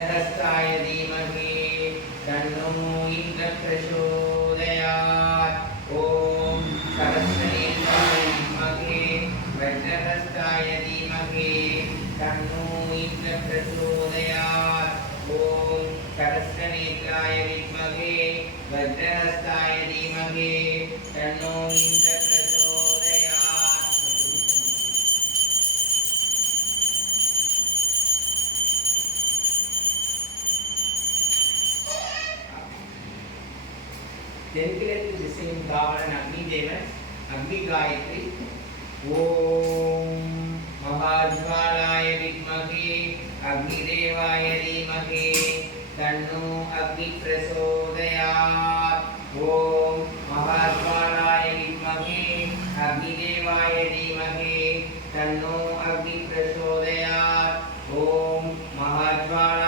சரஸ்தாய தீமகி தன்னோ இந்திர பிரசோதயாத் ஓம் சரஸ்வதேவாய தீமகி வஜ்ரஹஸ்தாய தீமகி தன்னோ இந்திர பிரசோதயாத் ஓம் சரஸ்வதேவாய தீமகி வஜ்ரஹஸ்தாய தீமகி தன்னோ இந்திர தென்கிழக்கு திசையின் காவலன் அக்னிதேவன் அக்னி காயத்ரி ஓம் மகாஜ்வாலாய வித்மகே அக்னிதேவாய தீமகே தன்னோ அக்னி பிரசோதயாத் ஓம் மகாஜ்வாலாய வித்மகே அக்னிதேவாய தீமகே தன்னோ அக்னி பிரசோதயாத் ஓம் மகாஜ்வாலாய